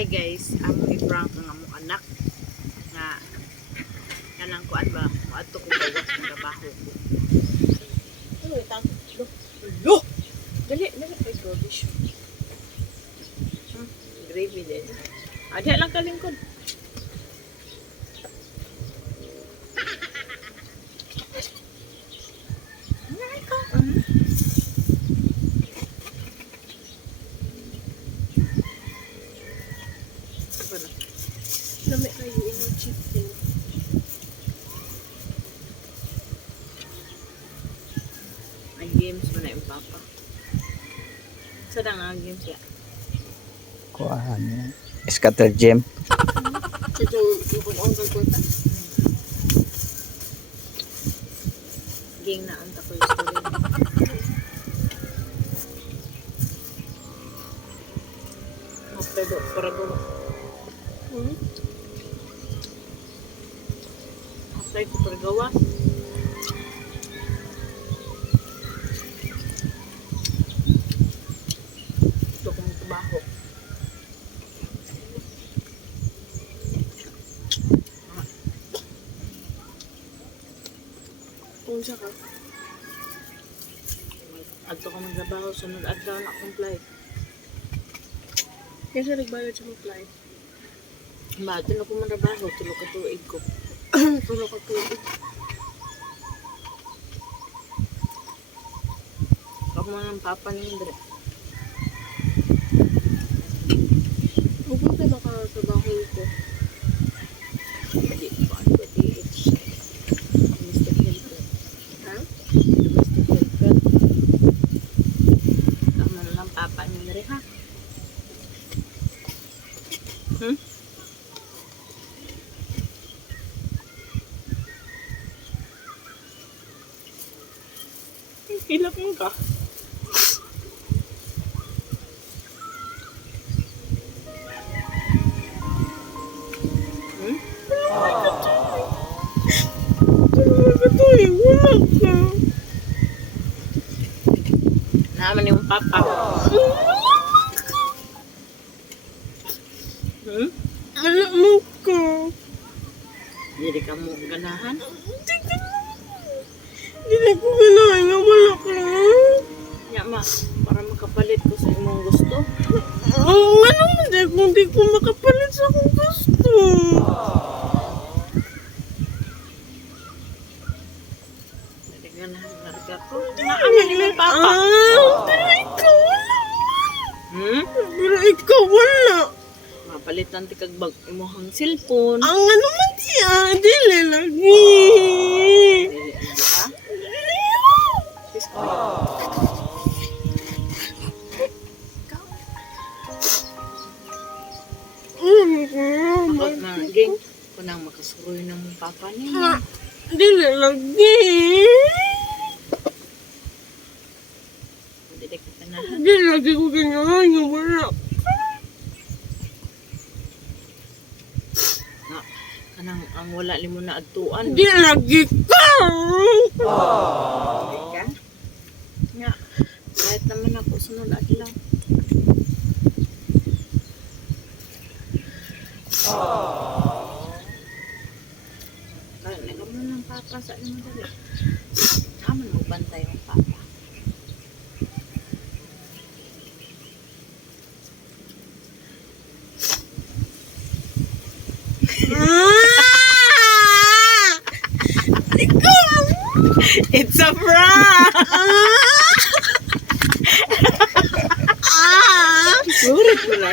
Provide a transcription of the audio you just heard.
Hi guys, amo i-prank ang among anak nga kanang kuan ba moadto ko gawas ng trabaho ko. Uy, tanto. Lo. Dali pa ito dish. Gravy din. Ada lang kalingkod. Lami kayo yung chicken. Ay games mo na yung papa. Sada nga games ya. Kuan. Scatter gem. Sa yung uncle ko ta. Ging na ang takoy story. Pero para go. Apply ko para gawa. Ito kong trabaho. Kung siya ka. Adto ko magtrabaho, sunod adlaw na akong flight. Kaya siya nagbayad sa flight. Ma, tulo ko magtrabaho, tulo ka tuig ko. Puno ka tubig. Ako mo ng papa ni Andre. Huwag ka nakatrabaho ko. Hindi ko ano ba di it's domestic helper. Ha? Domestic helper. Ako mo ng papa ni Andre ha. Hilap mo ka. Wala ka. Naman yung papa. Wala mo ka. Hindi ka mo ganahan. Hindi ko ganahan nga wala ka. Nya ma, para makapalit ko sa imong gusto. Ano mo kung di ko makapalit sa akong gusto. Hindi ganahan narga ko. Naaman yung papa. Pero ikaw wala. Pero ikaw wala. Mapalitan ti kag bag imong cellphone. Ang ano man siya, dili lagi. Dili ha? Sis ko. Bakit man ging kunang makasuroy ng mong papa niya. Dili lagi. Dili ka ganahan. Dili lagi ko ganahan nga wala. Na kanang ang wala limo na adtuan. Dili lagi ka. Dili ka. Nga kahit naman ako sunod adlaw. Kaya nagamo ng papa sa imong dali. Aman magbantay ang papa. It's a prank! Sulit mo na.